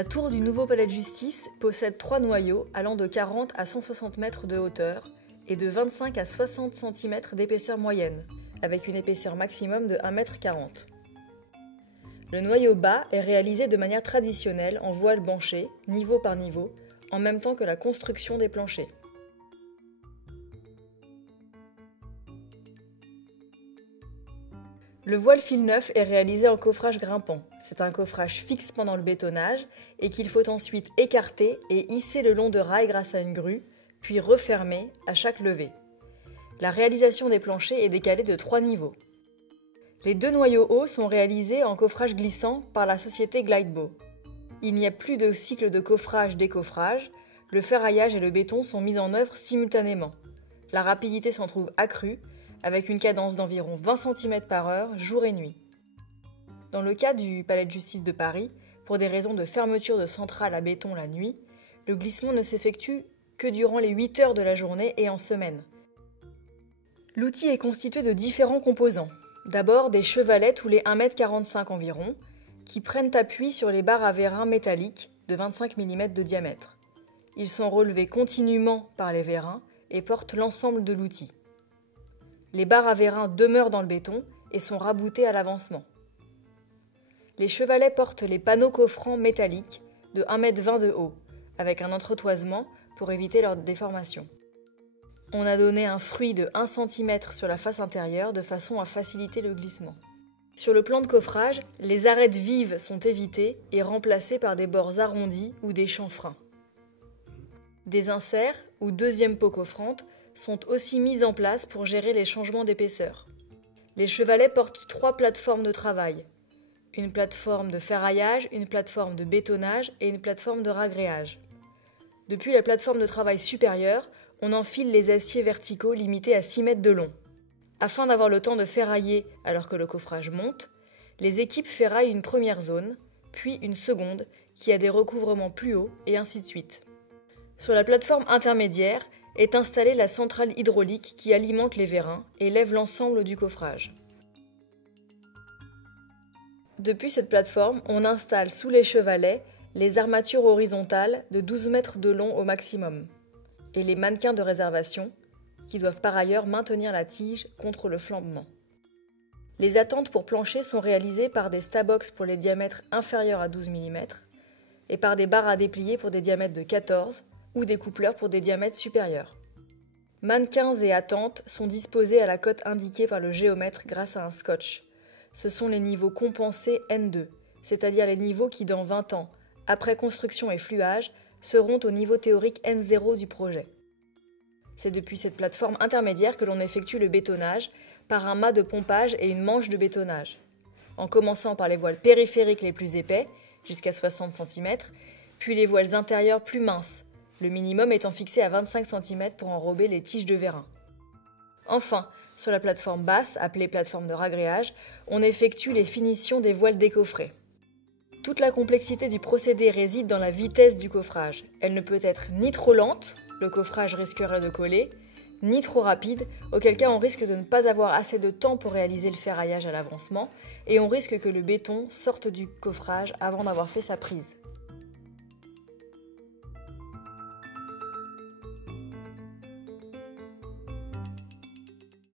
La tour du nouveau palais de justice possède 3 noyaux allant de 40 à 160 mètres de hauteur et de 25 à 60 cm d'épaisseur moyenne, avec une épaisseur maximum de 1,40 m. Le noyau bas est réalisé de manière traditionnelle en voile banchée, niveau par niveau, en même temps que la construction des planchers. Le voile fil neuf est réalisé en coffrage grimpant. C'est un coffrage fixe pendant le bétonnage et qu'il faut ensuite écarter et hisser le long de rails grâce à une grue, puis refermer à chaque levée. La réalisation des planchers est décalée de 3 niveaux. Les 2 noyaux hauts sont réalisés en coffrage glissant par la société Glidebow. Il n'y a plus de cycle de coffrage-décoffrage, le ferraillage et le béton sont mis en œuvre simultanément. La rapidité s'en trouve accrue, avec une cadence d'environ 20 cm/h jour et nuit. Dans le cas du Palais de justice de Paris, pour des raisons de fermeture de centrales à béton la nuit, le glissement ne s'effectue que durant les 8 heures de la journée et en semaine. L'outil est constitué de différents composants. D'abord des chevalets tous les 1,45 m environ, qui prennent appui sur les barres à vérins métalliques de 25 mm de diamètre. Ils sont relevés continuellement par les vérins et portent l'ensemble de l'outil. Les barres à vérins demeurent dans le béton et sont raboutées à l'avancement. Les chevalets portent les panneaux coffrants métalliques de 1,20 m de haut, avec un entretoisement pour éviter leur déformation. On a donné un fruit de 1 cm sur la face intérieure de façon à faciliter le glissement. Sur le plan de coffrage, les arêtes vives sont évitées et remplacées par des bords arrondis ou des chanfreins. Des inserts ou deuxième peaux coffrantes sont aussi mises en place pour gérer les changements d'épaisseur. Les chevalets portent 3 plateformes de travail. Une plateforme de ferraillage, une plateforme de bétonnage et une plateforme de ragréage. Depuis la plateforme de travail supérieure, on enfile les aciers verticaux limités à 6 mètres de long. Afin d'avoir le temps de ferrailler alors que le coffrage monte, les équipes ferraillent une première zone, puis une seconde qui a des recouvrements plus hauts et ainsi de suite. Sur la plateforme intermédiaire est installée la centrale hydraulique qui alimente les vérins et lève l'ensemble du coffrage. Depuis cette plateforme, on installe sous les chevalets les armatures horizontales de 12 mètres de long au maximum et les mannequins de réservation qui doivent par ailleurs maintenir la tige contre le flambement. Les attentes pour plancher sont réalisées par des stabox pour les diamètres inférieurs à 12 mm et par des barres à déplier pour des diamètres de 14 ou des coupleurs pour des diamètres supérieurs. Mannequins et attentes sont disposés à la cote indiquée par le géomètre grâce à un scotch. Ce sont les niveaux compensés N2, c'est-à-dire les niveaux qui dans 20 ans, après construction et fluage, seront au niveau théorique N0 du projet. C'est depuis cette plateforme intermédiaire que l'on effectue le bétonnage par un mât de pompage et une manche de bétonnage, en commençant par les voiles périphériques les plus épais, jusqu'à 60 cm, puis les voiles intérieures plus minces, le minimum étant fixé à 25 cm pour enrober les tiges de vérin. Enfin, sur la plateforme basse, appelée plateforme de ragréage, on effectue les finitions des voiles décoffrées. Toute la complexité du procédé réside dans la vitesse du coffrage. Elle ne peut être ni trop lente, le coffrage risquerait de coller, ni trop rapide, auquel cas on risque de ne pas avoir assez de temps pour réaliser le ferraillage à l'avancement, et on risque que le béton sorte du coffrage avant d'avoir fait sa prise.